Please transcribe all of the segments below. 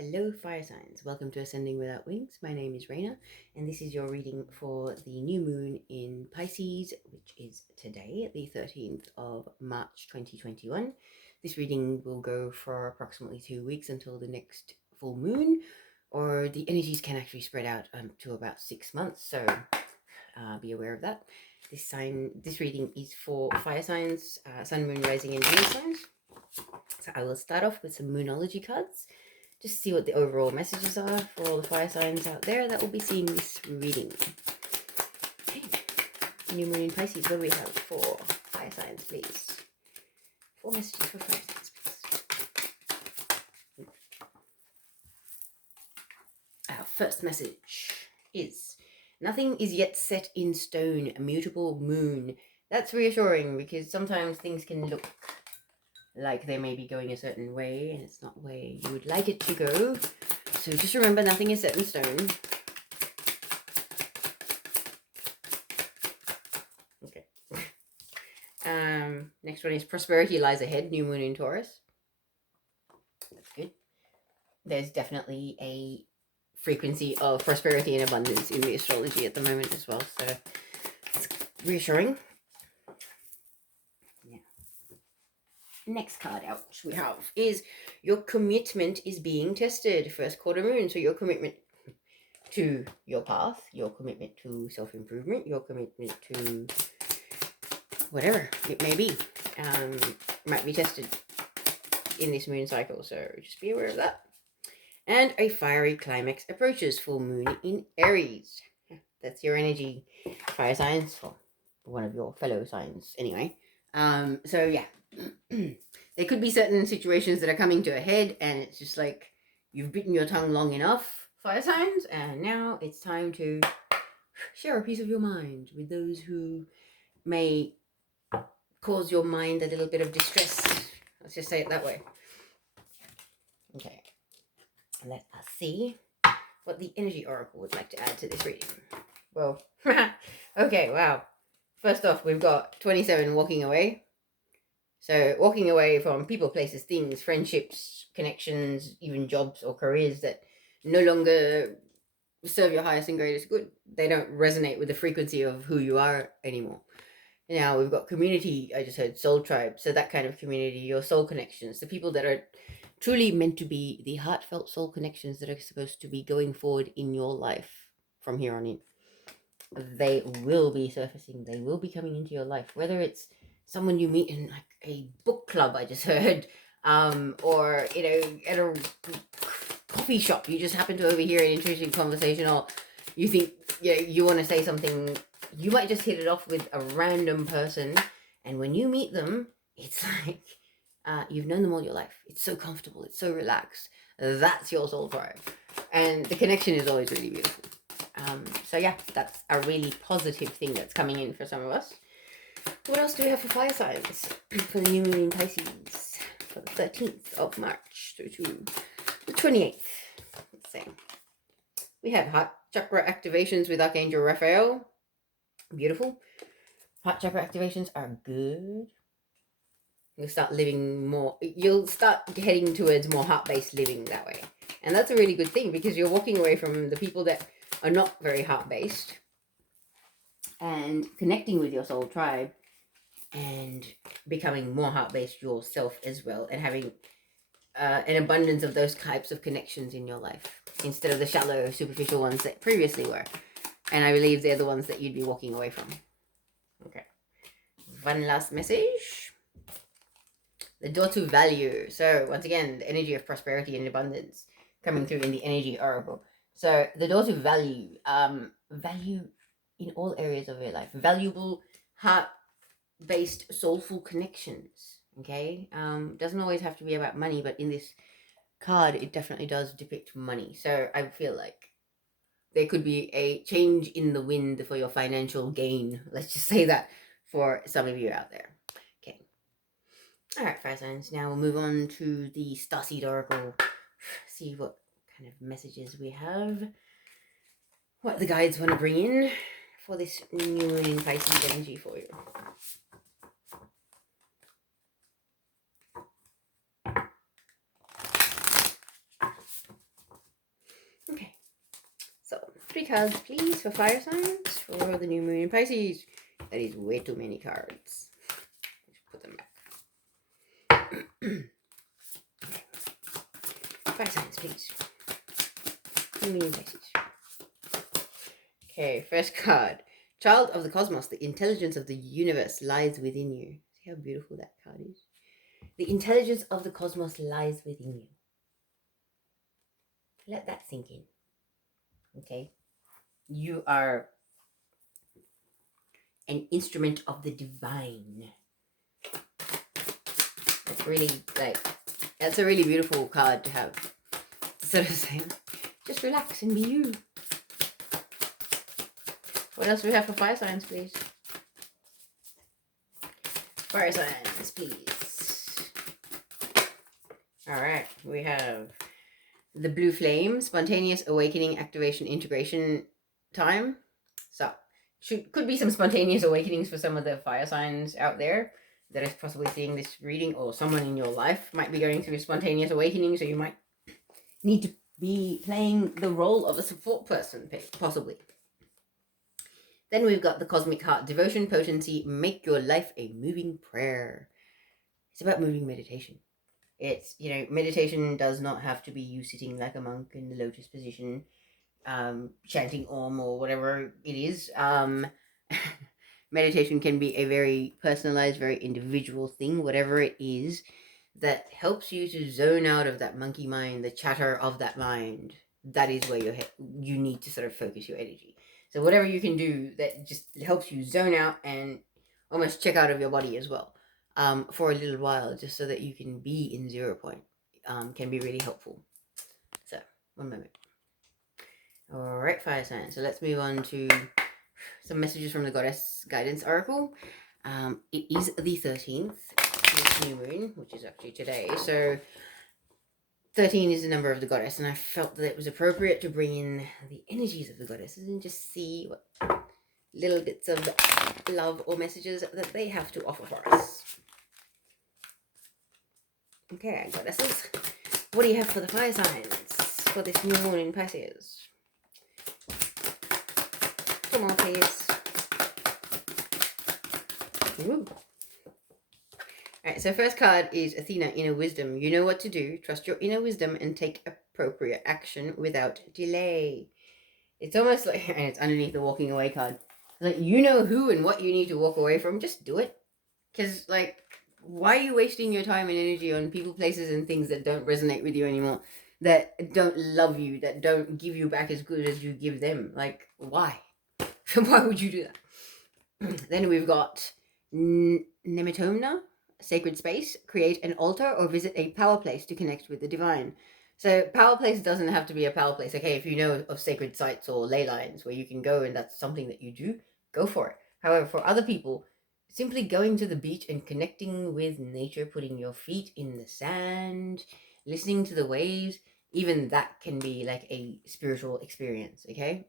Hello, fire signs. Welcome to Ascending Without Wings. My name is Raina, and this is your reading for the new moon in Pisces, which is today, the 13th of March 2021. This reading will go for approximately 2 weeks until the next full moon, or the energies can actually spread out to about 6 months, so be aware of that. This reading is for fire signs, sun, moon, rising, and Venus signs. So I will start off with some moonology cards, just see what the overall messages are for all the fire signs out there that will be seeing this reading. Okay. New moon in Pisces, what do we have for fire signs, please? 4 messages for fire signs, please. Our first message is, nothing is yet set in stone, a mutable moon. That's reassuring because sometimes things can look like they may be going a certain way and it's not the way you would like it to go. So just remember, nothing is set in stone. Okay. Next one is prosperity lies ahead, new moon in Taurus. That's good. There's definitely a frequency of prosperity and abundance in the astrology at the moment as well, so it's reassuring. Next card out we have is your commitment is being tested. First quarter moon, so your commitment to your path, your commitment to self-improvement, your commitment to whatever it may be, might be tested in this moon cycle, so just be aware of that. And a fiery climax approaches, full moon in Aries. That's your energy, fire signs, or one of your fellow signs anyway. So yeah, there could be certain situations that are coming to a head and it's just like you've bitten your tongue long enough, fire signs, and now it's time to share a piece of your mind with those who may cause your mind a little bit of distress. Let's just say it that way. Okay, let us see what the energy oracle would like to add to this reading. Well, okay, wow. First off, we've got 27 walking away. So walking away from people, places, things, friendships, connections, even jobs or careers that no longer serve your highest and greatest good. They don't resonate with the frequency of who you are anymore. Now we've got community, I just heard soul tribe. So that kind of community, your soul connections, the people that are truly meant to be the heartfelt soul connections that are supposed to be going forward in your life from here on in. They will be surfacing. They will be coming into your life, whether it's someone you meet in like a book club, I just heard, or at a coffee shop, you just happen to overhear an interesting conversation, or you think you want to say something, you might just hit it off with a random person, and when you meet them, it's like you've known them all your life. It's so comfortable, it's so relaxed. That's your soul tribe, and the connection is always really beautiful. So yeah, that's a really positive thing that's coming in for some of us. What else do we have for fire signs for the new moon in Pisces for the 13th of March through to the 28th? Let's see. We have heart chakra activations with Archangel Raphael. Beautiful. Heart chakra activations are good. You'll start living more. You'll start heading towards more heart-based living that way. And that's a really good thing because you're walking away from the people that are not very heart-based and connecting with your soul tribe and becoming more heart-based yourself as well, and having an abundance of those types of connections in your life instead of the shallow, superficial ones that previously were. And I believe they're the ones that you'd be walking away from. Okay. One last message. The door to value. So once again, the energy of prosperity and abundance coming through in the energy oracle. So the door to value. Value in all areas of your life. Valuable, heart-based, soulful connections. Okay? Doesn't always have to be about money, but in this card, it definitely does depict money. So I feel like there could be a change in the wind for your financial gain. Let's just say that for some of you out there. Okay. All right, fire signs. Now we'll move on to the Starseed Oracle. See what kind of messages we have. What the guides want to bring in for this new moon in Pisces energy for you. 3 cards, please, for fire signs for the new moon in Pisces. That is way too many cards. Let's put them back. Fire signs, please. New moon in Pisces. Okay, first card. Child of the cosmos, the intelligence of the universe lies within you. See how beautiful that card is? The intelligence of the cosmos lies within you. Let that sink in. Okay? You are an instrument of the divine. That's really, that's a really beautiful card to have. Sort of saying, just relax and be you. What else do we have for fire signs, please? Fire signs, please. Alright, we have the blue flame, spontaneous awakening, activation, integration time. So, could be some spontaneous awakenings for some of the fire signs out there that is possibly seeing this reading, or someone in your life might be going through a spontaneous awakening, so you might need to be playing the role of a support person, possibly. Then we've got the cosmic heart, devotion, potency, make your life a moving prayer. It's about moving meditation. It's, meditation does not have to be you sitting like a monk in the lotus position, chanting Om or whatever it is. Meditation can be a very personalized, very individual thing, whatever it is that helps you to zone out of that monkey mind, the chatter of that mind. That is where you need to sort of focus your energy. So whatever you can do that just helps you zone out and almost check out of your body as well, for a little while, just so that you can be in 0 point, can be really helpful. So, one moment. All right, fire signs. So let's move on to some messages from the Goddess Guidance Oracle. It is the 13th, this new moon, which is actually today. So 13 is the number of the goddess, and I felt that it was appropriate to bring in the energies of the goddesses and just see what little bits of love or messages that they have to offer for us. Okay, goddesses, what do you have for the fire signs for this new moon in Pisces? Come on, please. Ooh. Alright, so first card is Athena, inner wisdom. You know what to do. Trust your inner wisdom and take appropriate action without delay. It's almost like, and it's underneath the walking away card. It's like, you know who and what you need to walk away from. Just do it. Because, why are you wasting your time and energy on people, places, and things that don't resonate with you anymore? That don't love you, that don't give you back as good as you give them? Why? Why would you do that? Then we've got Nematomna, sacred space. Create an altar or visit a power place to connect with the divine. So power place doesn't have to be a power place. Okay, if you know of sacred sites or ley lines where you can go and that's something that you do, go for it. However, for other people, simply going to the beach and connecting with nature, putting your feet in the sand, listening to the waves, even that can be like a spiritual experience, okay?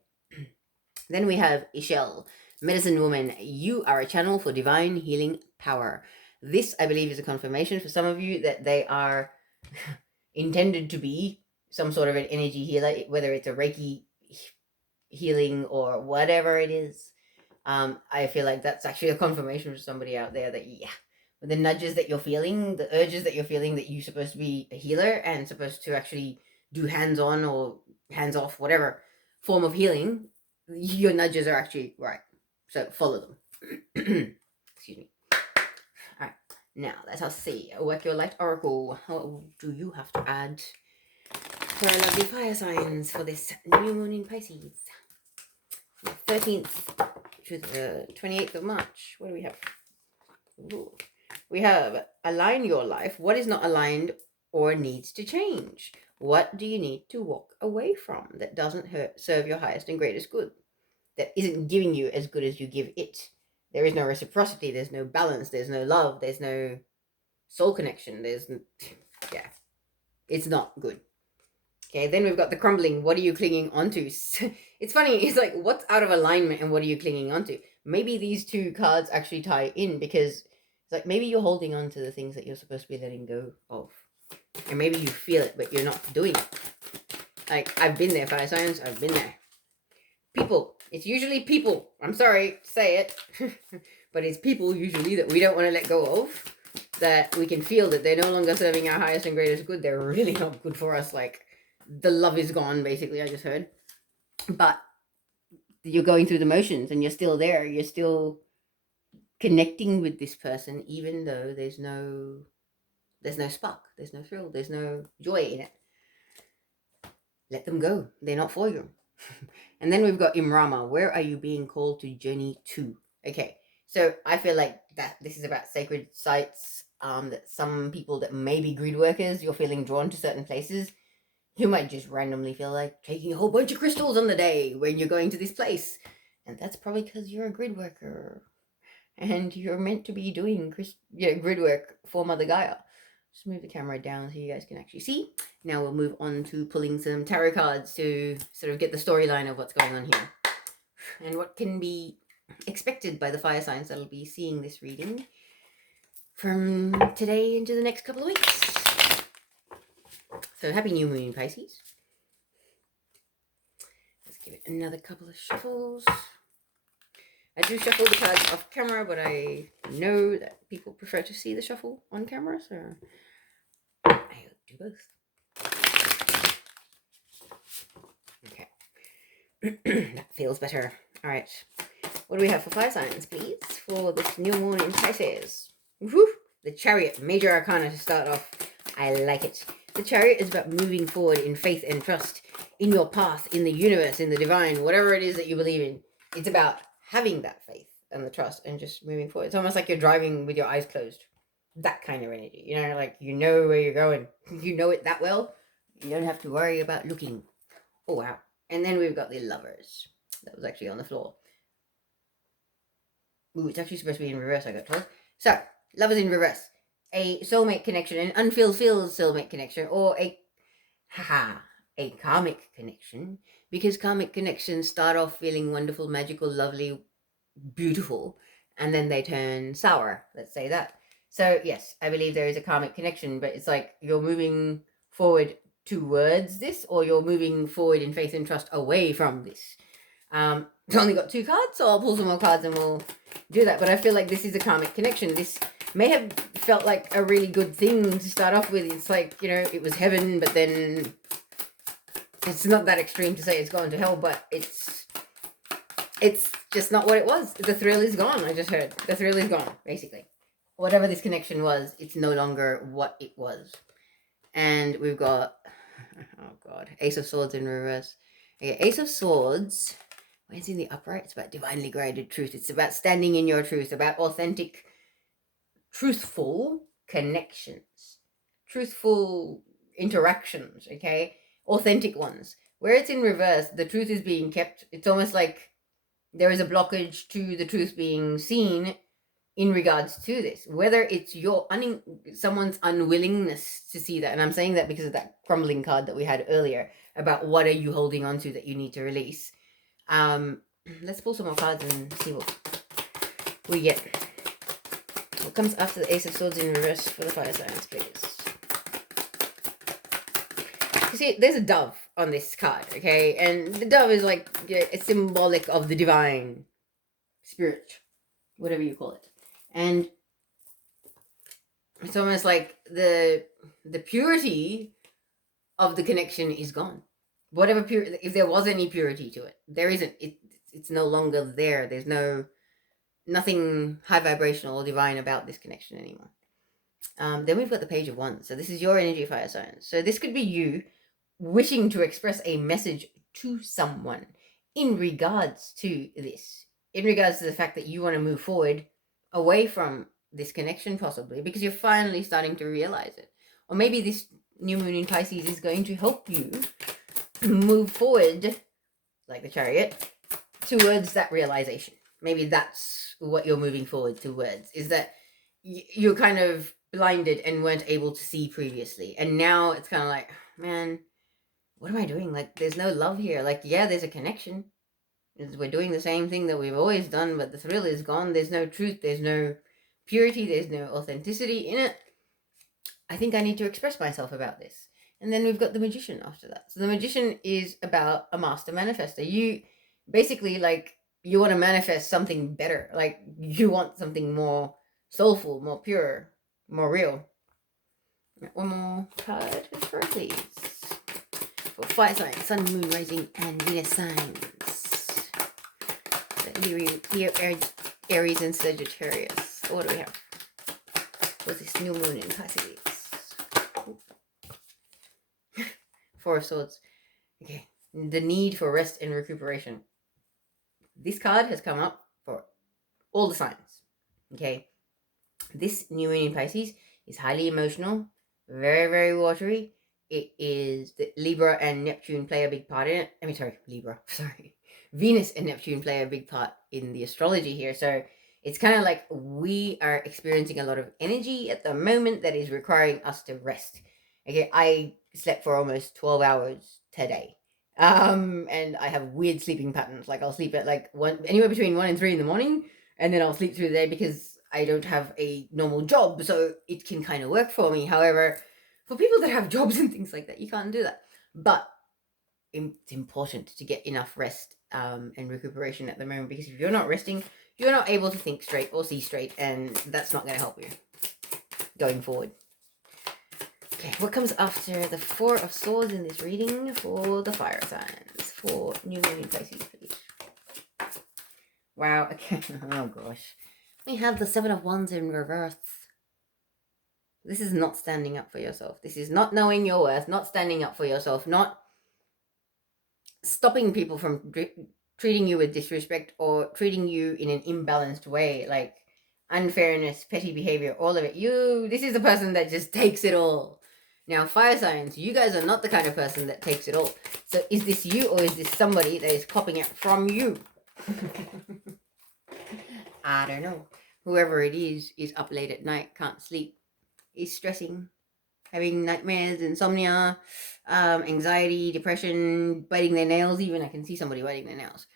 Then we have Ishel, medicine woman. You are a channel for divine healing power. This, I believe, is a confirmation for some of you that they are intended to be some sort of an energy healer, whether it's a Reiki healing or whatever it is. I feel like that's actually a confirmation for somebody out there that, the nudges that you're feeling, the urges that you're feeling that you're supposed to be a healer and supposed to actually do hands-on or hands-off, whatever form of healing, your nudges are actually right. So follow them. Excuse me. All right. Now, let us see. Work your light oracle. What do you have to add for our lovely fire signs for this new moon in Pisces? 13th to the 28th of March. What do we have? Ooh. We have align your life. What is not aligned or needs to change? What do you need to walk away from that doesn't serve your highest and greatest good? That isn't giving you as good as you give it. There is no reciprocity. There's no balance. There's no love. There's no soul connection. It's not good. Okay, then we've got the crumbling. What are you clinging onto? It's funny. It's like, what's out of alignment and what are you clinging onto? Maybe these two cards actually tie in, because it's like maybe you're holding on to the things that you're supposed to be letting go of. And maybe you feel it, but you're not doing it. Like, I've been there, fire signs. I've been there. People. It's usually people. I'm sorry to say it. But it's people usually that we don't want to let go of. That we can feel that they're no longer serving our highest and greatest good. They're really not good for us. Like, the love is gone, basically, I just heard. But you're going through the motions and you're still there. You're still connecting with this person, even though there's no spark, there's no thrill, there's no joy in it. Let them go. They're not for you. And then we've got Imrama. Where are you being called to journey to? Okay, so I feel like that this is about sacred sites. That some people that may be grid workers, you're feeling drawn to certain places. You might just randomly feel like taking a whole bunch of crystals on the day when you're going to this place. And that's probably because you're a grid worker. And you're meant to be doing grid work for Mother Gaia. Just move the camera down so you guys can actually see. Now we'll move on to pulling some tarot cards to sort of get the storyline of what's going on here. And what can be expected by the fire signs that'll be seeing this reading from today into the next couple of weeks. So happy new moon, Pisces. Let's give it another couple of shuffles. I do shuffle the cards off camera, but I know that people prefer to see the shuffle on camera, so I do both. Okay. That feels better. All right. What do we have for fire signs, please, for this new moon in Pisces? Woohoo! The Chariot, major arcana to start off. I like it. The Chariot is about moving forward in faith and trust in your path, in the universe, in the divine, whatever it is that you believe in. It's about having that faith and the trust and just moving forward. It's almost like you're driving with your eyes closed. That kind of energy, you know, like you know where you're going. You know it that well. You don't have to worry about looking. Oh, wow. And then we've got the Lovers. That was actually on the floor. Ooh, it's actually supposed to be in reverse, I got told. So, Lovers in reverse. A soulmate connection, an unfulfilled soulmate connection, or a karmic connection. Because karmic connections start off feeling wonderful, magical, lovely, beautiful, and then they turn sour. Let's say that. So, yes, I believe there is a karmic connection, but it's like you're moving forward towards this, or you're moving forward in faith and trust away from this. I've only got 2 cards, so I'll pull some more cards and we'll do that. But I feel like this is a karmic connection. This may have felt like a really good thing to start off with. It's like, you know, it was heaven, but then it's not that extreme to say it's gone to hell, but it's just not what it was. The thrill is gone, I just heard. The thrill is gone, basically. Whatever this connection was, it's no longer what it was. And we've got, oh God, Ace of Swords in reverse. Okay, Ace of Swords, when it's in the upright, it's about divinely guided truth. It's about standing in your truth, about authentic, truthful connections, truthful interactions, okay? Authentic ones. Where it's in reverse, the truth is being kept. It's almost like there is a blockage to the truth being seen in regards to this, whether it's someone's unwillingness to see that. And I'm saying that because of that crumbling card that we had earlier about what are you holding on to that you need to release. Let's pull some more cards and see what we get. What comes after the Ace of Swords in reverse for the fire signs, please? You see, there's a dove on this card, okay? And the dove is like a symbolic of the divine, spirit, whatever you call it. And it's almost like the purity of the connection is gone. Whatever if there was any purity to it, there isn't. It's no longer there. There's nothing high vibrational or divine about this connection anymore. Then we've got the Page of Wands. So this is your energy, fire signs. So this could be you wishing to express a message to someone in regards to this, in regards to the fact that you want to move forward away from this connection, possibly because you're finally starting to realize it. Or maybe this new moon in Pisces is going to help you move forward, like the Chariot, towards that realization. Maybe that's what you're moving forward towards, is that you're kind of blinded and weren't able to see previously. And now it's kind of like, man, what am I doing? Like, there's no love here. Like, yeah, there's a connection. We're doing the same thing that we've always done, but the thrill is gone. There's no truth. There's no purity. There's no authenticity in it. I think I need to express myself about this. And then we've got the Magician after that. So the Magician is about a master manifester. basically, like, you want to manifest something better. Like, you want something more soulful, more pure, more real. One more card for please. For fire signs, sun, moon, rising, and Venus signs. Here, Aries and Sagittarius. What do we have? What's this new moon in Pisces? Four of Swords. Okay. The need for rest and recuperation. This card has come up for all the signs. Okay. This new moon in Pisces is highly emotional, very, very watery. It is the Libra and Neptune play a big part in it. I mean, sorry, Libra. Sorry. Venus and Neptune play a big part in the astrology here. So it's kind of like we are experiencing a lot of energy at the moment that is requiring us to rest. Okay, I slept for almost 12 hours today. And I have weird sleeping patterns. Like, I'll sleep at like anywhere between 1 and 3 in the morning, and then I'll sleep through the day because I don't have a normal job, so it can kind of work for me. However, for people that have jobs and things like that, you can't do that. But it's important to get enough rest and recuperation at the moment, because if you're not resting, you're not able to think straight or see straight, and that's not going to help you going forward. Okay, what comes after the Four of Swords in this reading for the fire signs for new moon in Pisces, please? Wow, okay. Oh gosh. We have the Seven of Wands in reverse. This is not standing up for yourself. This is not knowing your worth, not standing up for yourself, not stopping people from treating you with disrespect or treating you in an imbalanced way, like unfairness, petty behavior, all of it. This is a person that just takes it all. Now, fire signs, you guys are not the kind of person that takes it all. So is this you, or is this somebody that is copying it from you? I don't know. Whoever it is up late at night, can't sleep, is stressing, having nightmares, insomnia, anxiety, depression, biting their nails. Even I can see somebody biting their nails.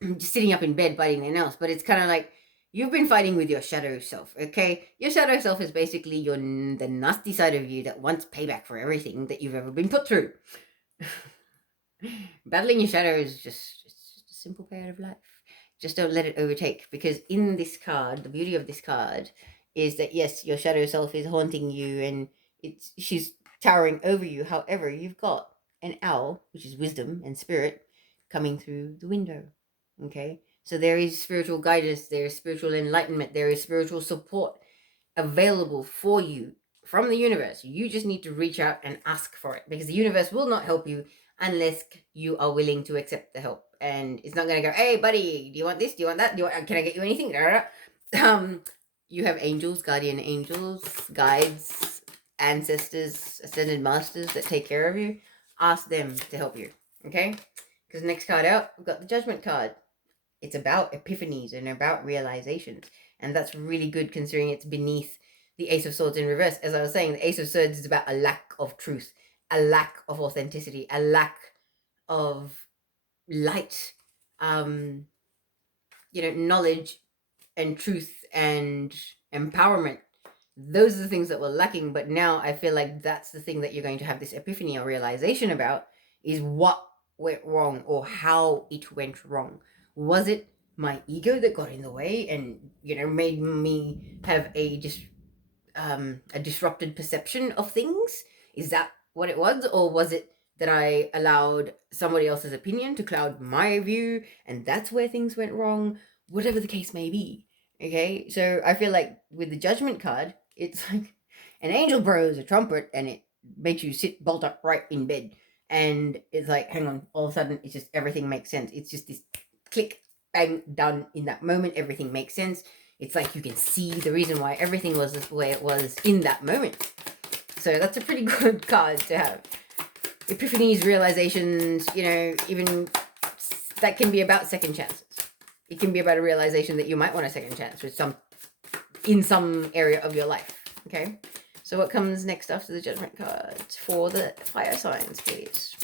Just sitting up in bed biting their nails. But it's kind of like you've been fighting with your shadow self, okay? Your shadow self is basically the nasty side of you that wants payback for everything that you've ever been put through. Battling your shadow is just a simple part of life. Just don't let it overtake, because in this card, the beauty of this card is that, yes, your shadow self is haunting you and she's towering over you. However, you've got an owl, which is wisdom and spirit, coming through the window. Okay, so there is spiritual guidance, there is spiritual enlightenment, there is spiritual support available for you from the universe. You just need to reach out and ask for it, because the universe will not help you unless you are willing to accept the help. And it's not going to go, hey buddy, do you want this, do you want that, can I get you anything? You have angels, guardian angels, guides, ancestors, ascended masters that take care of you. Ask them to help you. Okay, because next card out, we've got the Judgment card. It's about epiphanies and about realizations, and that's really good considering it's beneath the Ace of Swords in reverse. As I was saying, the Ace of Swords is about a lack of truth, a lack of authenticity, a lack of light, knowledge and truth and empowerment. Those are the things that were lacking. But now I feel like that's the thing that you're going to have this epiphany or realization about, is what went wrong or how it went wrong. Was it my ego that got in the way and made me have a disrupted perception of things? Is that what it was? Or was it that I allowed somebody else's opinion to cloud my view, and that's where things went wrong? Whatever the case may be. Okay, so I feel like with the Judgment card, it's like an angel blows a trumpet and it makes you sit bolt upright in bed, and it's like, hang on, all of a sudden it's just everything makes sense. It's just this click, bang, done. In that moment everything makes sense. It's like you can see the reason why everything was the way it was in that moment. So that's a pretty good card to have. Epiphanies, realizations, even that can be about second chances. It can be about a realization that you might want a second chance in some area of your life. Okay, so what comes next after the Judgment cards for the fire signs, please?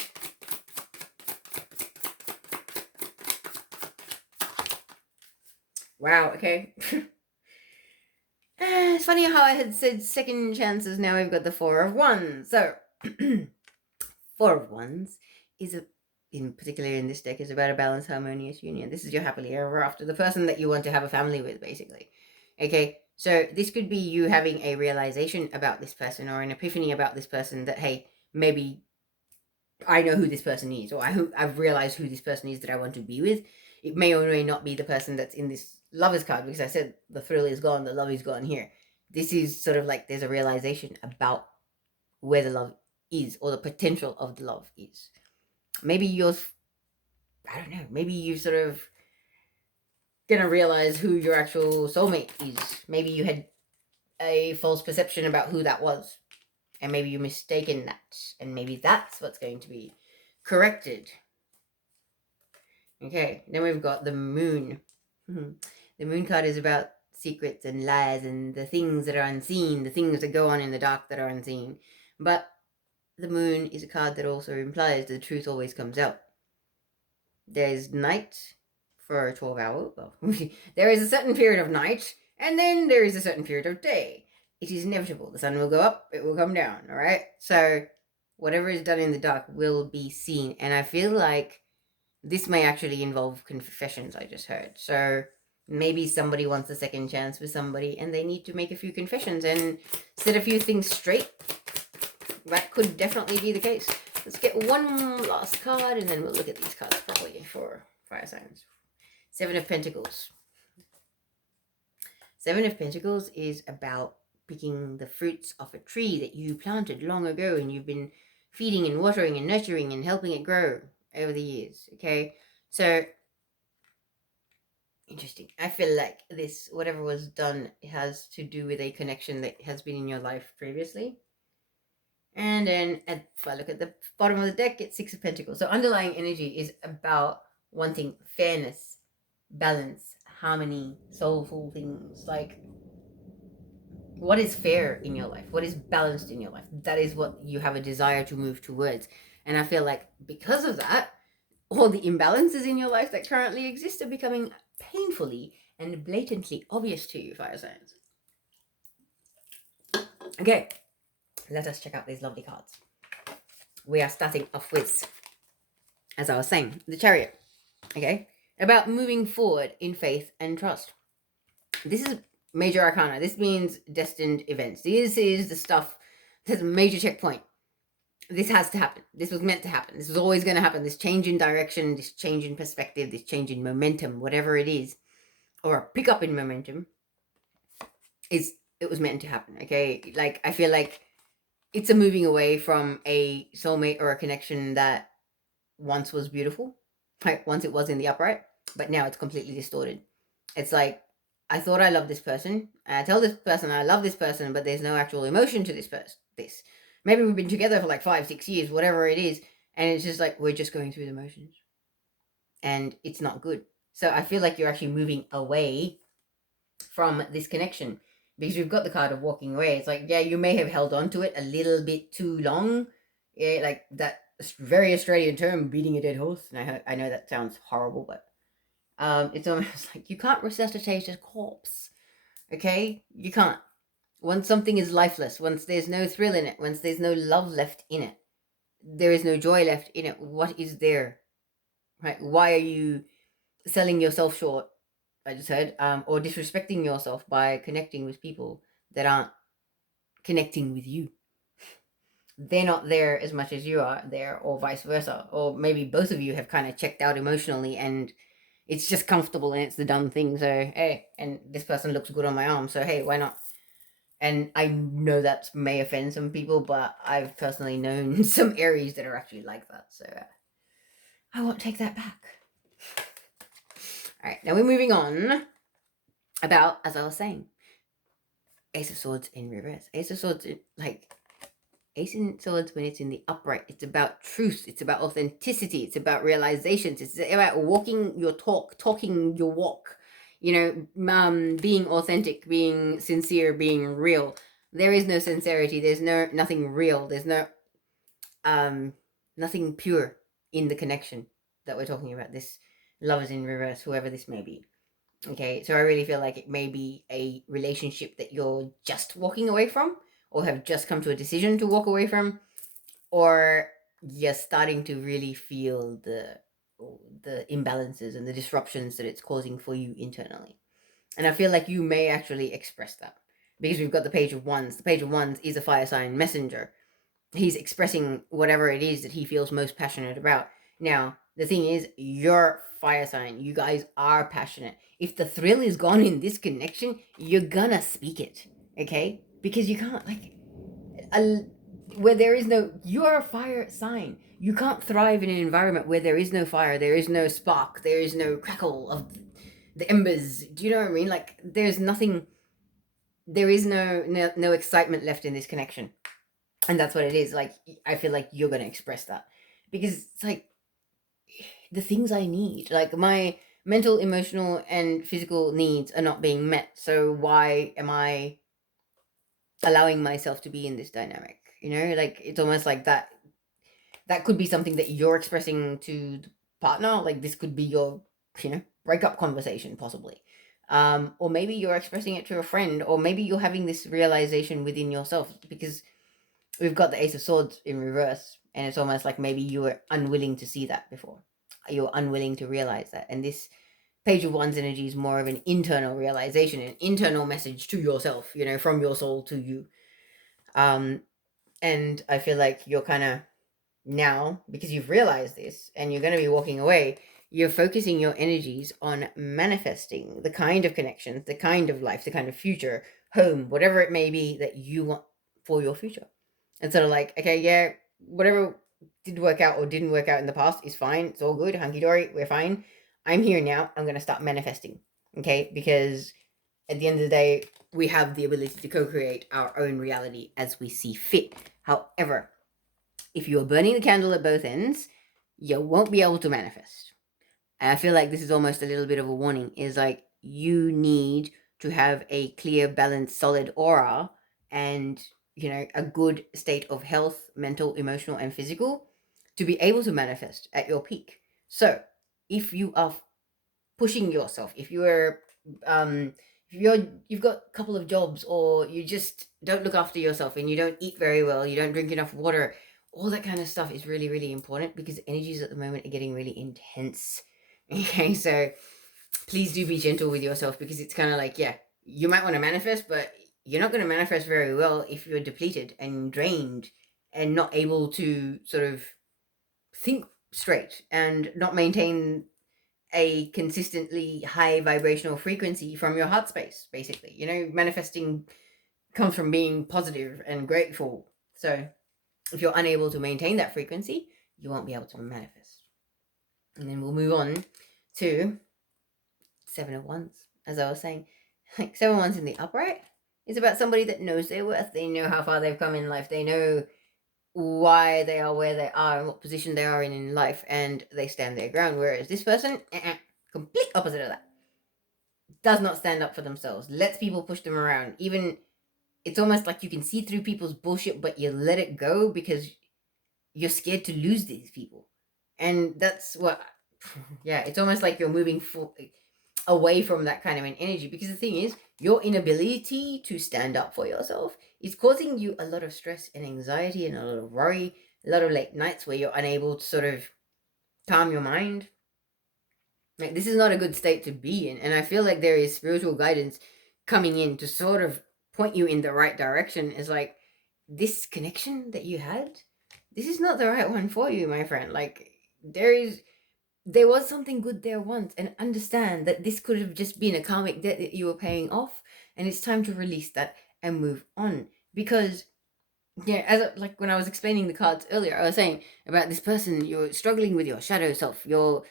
Wow, okay. It's funny how I had said second chances. Now we've got the Four of Wands. So, Four of Wands is in particular in this deck, is about a balanced, harmonious union. This is your happily ever after, the person that you want to have a family with, basically. Okay, so this could be you having a realization about this person, or an epiphany about this person, that, hey, maybe I know who this person is, or I've realized who this person is that I want to be with. It may or may not be the person that's in this Lovers card, because I said the thrill is gone, the love is gone here. This is sort of like there's a realization about where the love is, or the potential of the love is. Maybe you're, I don't know, maybe you sort of gonna realize who your actual soulmate is. Maybe you had a false perception about who that was, and maybe you're mistaken that, and maybe that's what's going to be corrected. Okay, then we've got the moon. The moon card is about secrets and lies and the things that are unseen, the things that go on in the dark that are unseen. But the moon is a card that also implies the truth always comes out. There's night for a 12-hour. Well, there is a certain period of night, and then there is a certain period of day. It is inevitable. The sun will go up, it will come down, all right? So whatever is done in the dark will be seen. And I feel like this may actually involve confessions, I just heard. So maybe somebody wants a second chance with somebody, and they need to make a few confessions and set a few things straight. That could definitely be the case. Let's get one last card, and then we'll look at these cards properly for fire signs. 7 of Pentacles. 7 of Pentacles is about picking the fruits off a tree that you planted long ago, and you've been feeding and watering and nurturing and helping it grow over the years. Okay, so interesting. I feel like this, whatever was done, has to do with a connection that has been in your life previously. And then if I look at the bottom of the deck, it's 6 of Pentacles. So underlying energy is about wanting fairness, balance, harmony, soulful things. Like, what is fair in your life? What is balanced in your life? That is what you have a desire to move towards. And I feel like because of that, all the imbalances in your life that currently exist are becoming painfully and blatantly obvious to you, fire signs. Okay, let us check out these lovely cards. We are starting off with, as I was saying, the Chariot. Okay, about moving forward in faith and trust. This is major arcana. This means destined events. This is the stuff that's a major checkpoint. This has to happen. This was meant to happen. This was always going to happen. This change in direction, this change in perspective, this change in momentum, whatever it is, or a pickup in momentum, it was meant to happen. Okay, like I feel like it's a moving away from a soulmate or a connection that once was beautiful, right? Once it was in the upright, but now it's completely distorted. It's like, I thought I loved this person, and I tell this person I love this person, but there's no actual emotion to this person. Maybe we've been together for like 5-6 years, whatever it is, and it's just like we're just going through the motions, and it's not good. So I feel like you're actually moving away from this connection, because you've got the card of walking away. It's like, yeah, you may have held on to it a little bit too long. Yeah, like that very Australian term, beating a dead horse. And I know that sounds horrible, but it's almost like you can't resuscitate a corpse. Okay, you can't. Once something is lifeless, once there's no thrill in it, once there's no love left in it, there is no joy left in it. What is there? Right? Why are you selling yourself short? I just heard, or disrespecting yourself by connecting with people that aren't connecting with you. They're not there as much as you are there, or vice versa. Or maybe both of you have kind of checked out emotionally, and it's just comfortable and it's the done thing. So, hey, and this person looks good on my arm, so hey, why not? And I know that may offend some people, but I've personally known some Aries that are actually like that. So I won't take that back. All right, now we're moving on about, as I was saying, Ace of Swords in reverse. Ace of Swords, Ace of Swords when it's in the upright. It's about truth. It's about authenticity. It's about realizations. It's about walking your talk, talking your walk. You know, being authentic, being sincere, being real. There is no sincerity. There's nothing real. There's no nothing pure in the connection that we're talking about. This love is in reverse, whoever this may be. Okay, so I really feel like it may be a relationship that you're just walking away from, or have just come to a decision to walk away from, or you're starting to really feel the imbalances and the disruptions that it's causing for you internally. And I feel like you may actually express that because we've got the Page of Wands. The Page of Wands is a fire sign messenger. He's expressing whatever it is that he feels most passionate about. Now, the thing is, you're fire sign. You guys are passionate. If the thrill is gone in this connection, you're gonna speak it, okay? Because you can't, like, a, where there is no, you are a fire sign. You can't thrive in an environment where there is no fire, there is no spark, there is no crackle of the embers. Do you know what I mean? Like, there's nothing, there is no excitement left in this connection. And that's what it is. Like, I feel like you're going to express that because it's like the things I need, like my mental, emotional, and physical needs are not being met. So why am I allowing myself to be in this dynamic? You know, like it's almost like that could be something that you're expressing to the partner. Like this could be your, breakup conversation, possibly. Or maybe you're expressing it to a friend, or maybe you're having this realization within yourself because we've got the Ace of Swords in reverse, and it's almost like maybe you were unwilling to see that before. You're unwilling to realize that. And this Page of Wands energy is more of an internal realization, an internal message to yourself, from your soul to you. And I feel like you're kind of now, because you've realized this and you're going to be walking away, you're focusing your energies on manifesting the kind of connections, the kind of life, the kind of future, home, whatever it may be that you want for your future. And sort of like, okay, yeah, whatever did work out or didn't work out in the past is fine. It's all good. Hunky dory. We're fine. I'm here now. I'm going to start manifesting. Okay. Because at the end of the day, we have the ability to co create our own reality as we see fit. However, if you are burning the candle at both ends, you won't be able to manifest. And I feel like this is almost a little bit of a warning, is like you need to have a clear, balanced, solid aura and, a good state of health, mental, emotional, and physical to be able to manifest at your peak. So if you are pushing yourself, um you've got a couple of jobs, or you just don't look after yourself and you don't eat very well, you don't drink enough water, all that kind of stuff is really, really important because energies at the moment are getting really intense. Okay, so please do be gentle with yourself because it's kind of like, yeah, you might want to manifest, but you're not going to manifest very well if you're depleted and drained and not able to sort of think straight and not maintain a consistently high vibrational frequency from your heart space, basically. Manifesting comes from being positive and grateful. So if you're unable to maintain that frequency, you won't be able to manifest. And then we'll move on to Seven of Wands. As I was saying, like Seven of Wands in the upright is about somebody that knows their worth. They know how far they've come in life. They know why they are where they are and what position they are in life, and they stand their ground. Whereas this person, complete opposite of that, does not stand up for themselves, lets people push them around. Even it's almost like you can see through people's bullshit, but you let it go because you're scared to lose these people. And that's what, yeah, it's almost like you're moving away from that kind of an energy, because the thing is, your inability to stand up for yourself is causing you a lot of stress and anxiety and a lot of worry, a lot of late nights where you're unable to sort of calm your mind. Like, this is not a good state to be in, and I feel like there is spiritual guidance coming in to sort of point you in the right direction. Is like, this connection that you had, this is not the right one for you, my friend. Like, there was something good there once, and understand that this could have just been a karmic debt that you were paying off, and it's time to release that and move on. Because, yeah, like when I was explaining the cards earlier, I was saying about this person, you're struggling with your shadow self, your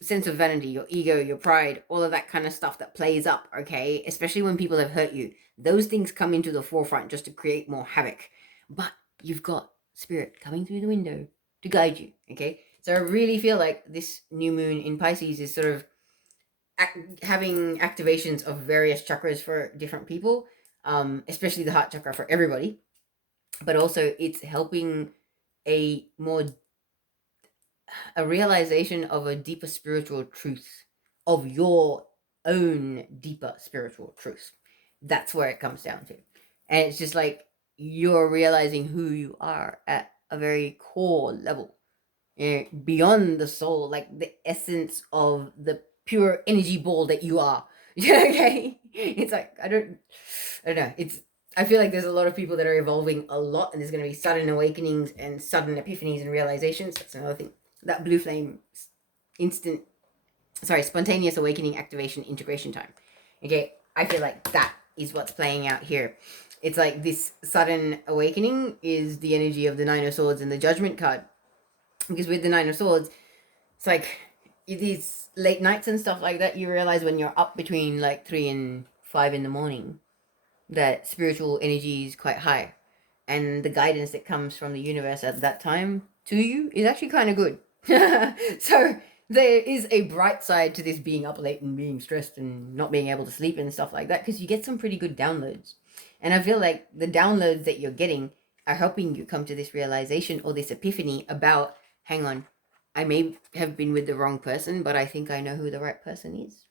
sense of vanity, your ego, your pride, all of that kind of stuff that plays up, okay? Especially when people have hurt you. Those things come into the forefront just to create more havoc. But you've got spirit coming through the window to guide you, okay? So I really feel like this new moon in Pisces is sort of having activations of various chakras for different people, especially the heart chakra for everybody. But also it's helping a more a realization of a deeper spiritual truth, of your own deeper spiritual truth. That's where it comes down to. And it's just like you're realizing who you are at a very core level, beyond the soul, like the essence of the pure energy ball that you are. Okay, it's like I don't know. I feel like there's a lot of people that are evolving a lot, and there's going to be sudden awakenings and sudden epiphanies and realizations. That's another thing. That blue flame, spontaneous awakening, activation, integration time. Okay, I feel like that is what's playing out here. It's like this sudden awakening is the energy of the Nine of Swords and the Judgment card. Because with the Nine of Swords, it's like these late nights and stuff like that, you realize when you're up between like 3 and 5 in the morning that spiritual energy is quite high. And the guidance that comes from the universe at that time to you is actually kind of good. So there is a bright side to this being up late and being stressed and not being able to sleep and stuff like that, because you get some pretty good downloads. And I feel like the downloads that you're getting are helping you come to this realization or this epiphany about, hang on, I may have been with the wrong person, but I think I know who the right person is.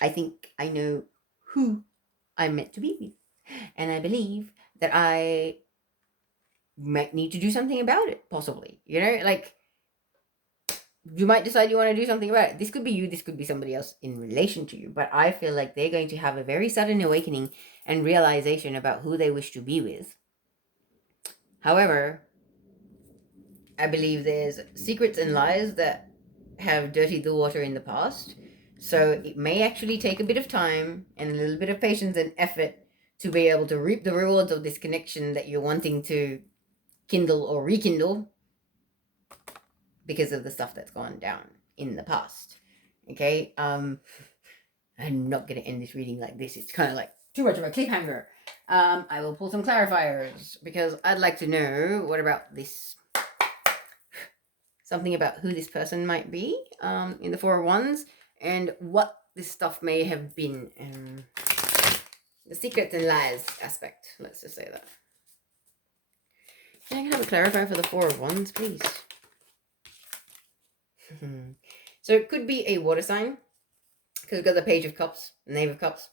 I think I know who I'm meant to be with. And I believe that I might need to do something about it, possibly. You know, like, you might decide you want to do something about it. This could be you, this could be somebody else in relation to you, but I feel like they're going to have a very sudden awakening and realization about who they wish to be with. However, I believe there's secrets and lies that have dirtied the water in the past. So it may actually take a bit of time and a little bit of patience and effort to be able to reap the rewards of this connection that you're wanting to kindle or rekindle, because of the stuff that's gone down in the past. Okay, I'm not going to end this reading like this. It's kind of like too much of a cliffhanger. I will pull some clarifiers because I'd like to know, what about this? Something about who this person might be in the Four of Wands, and what this stuff may have been. The secrets and lies aspect. Let's just say that. Can I have a clarifier for the Four of Wands, please? So it could be a water sign, because we've got the Page of Cups, Knave of Cups.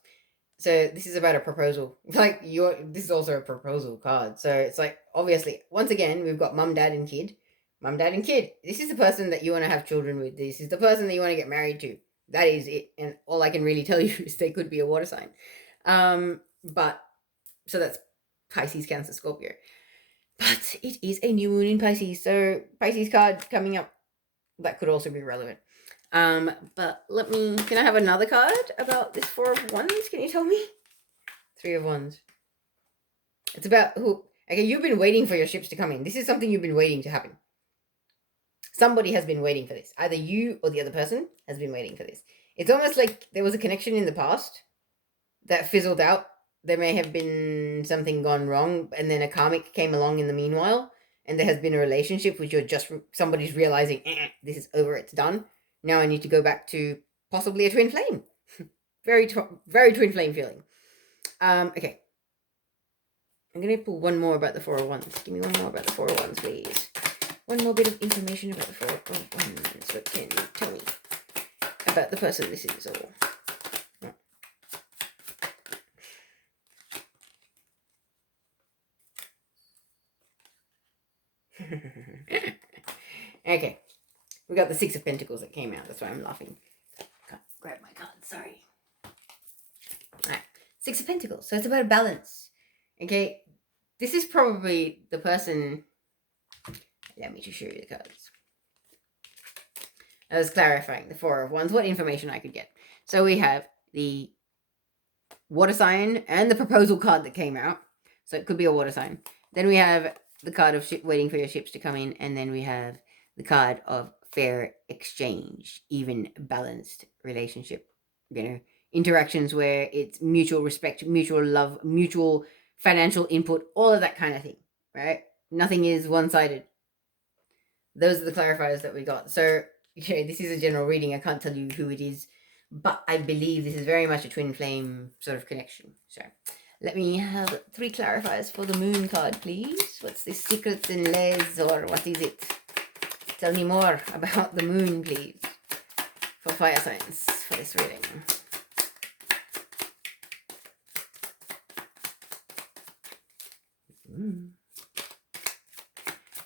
So this is about a proposal. Like, this is also a proposal card. So it's like, obviously, once again, we've got mum, dad, and kid. Mum, dad, and kid. This is the person that you want to have children with. This is the person that you want to get married to. That is it. And all I can really tell you is they could be a water sign. But so that's Pisces, Cancer, Scorpio. But it is a new moon in Pisces. So Pisces card coming up, that could also be relevant. But can I have another card about this Four of Wands? Can you tell me? Three of Wands. It's about who? Okay, you've been waiting for your ships to come in. This is something you've been waiting to happen. Somebody has been waiting for this. Either you or the other person has been waiting for this. It's almost like there was a connection in the past that fizzled out. There may have been something gone wrong, and then a karmic came along in the meanwhile, and there has been a relationship which somebody's realizing, this is over, it's done. Now I need to go back to possibly a twin flame. Very twin flame feeling. Okay. I'm going to pull one more about the Four of Wands. Give me one more about the Four of Wands, please. One more bit of information about the Four of Wands. What can you tell me about the person this is? Okay. We got the Six of Pentacles that came out. That's why I'm laughing. Can't grab my card. Sorry. Alright. Six of Pentacles. So it's about balance. Okay. This is probably the person. Allow me to show you the cards. I was clarifying the Four of Wands. What information I could get. So we have the water sign and the proposal card that came out. So it could be a water sign. Then we have the card of waiting for your ships to come in. And then we have the card of fair exchange, even balanced relationship. You know, interactions where it's mutual respect, mutual love, mutual financial input, all of that kind of thing, right? Nothing is one-sided. Those are the clarifiers that we got. So, this is a general reading. I can't tell you who it is, but I believe this is very much a twin flame sort of connection. So, let me have 3 clarifiers for the moon card, please. What's this secrets and lays, or what is it? Tell me more about the moon, please, for fire signs for this reading.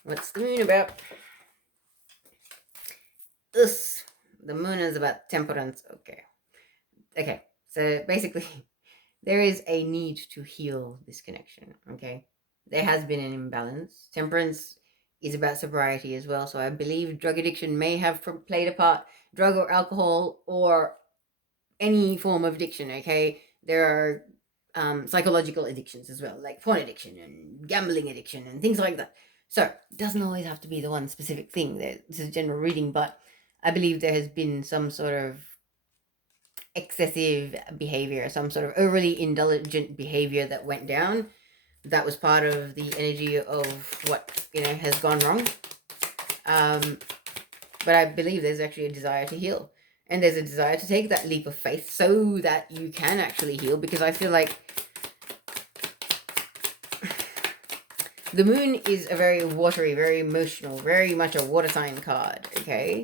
What's the moon about? This. The moon is about temperance. Okay. So basically, there is a need to heal this connection. Okay. There has been an imbalance. Temperance is about sobriety as well. So I believe drug addiction may have played a part. Drug or alcohol or any form of addiction. Okay. There are psychological addictions as well, like porn addiction and gambling addiction and things like that. So it doesn't always have to be the one specific thing. This is general reading, but I believe there has been some sort of excessive behavior, some sort of overly indulgent behavior that went down. That was part of the energy of what has gone wrong. But I believe there's actually a desire to heal. And there's a desire to take that leap of faith so that you can actually heal. Because I feel like the moon is a very watery, very emotional, very much a water sign card, okay?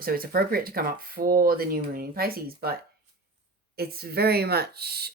So it's appropriate to come up for the new moon in Pisces, but it's very much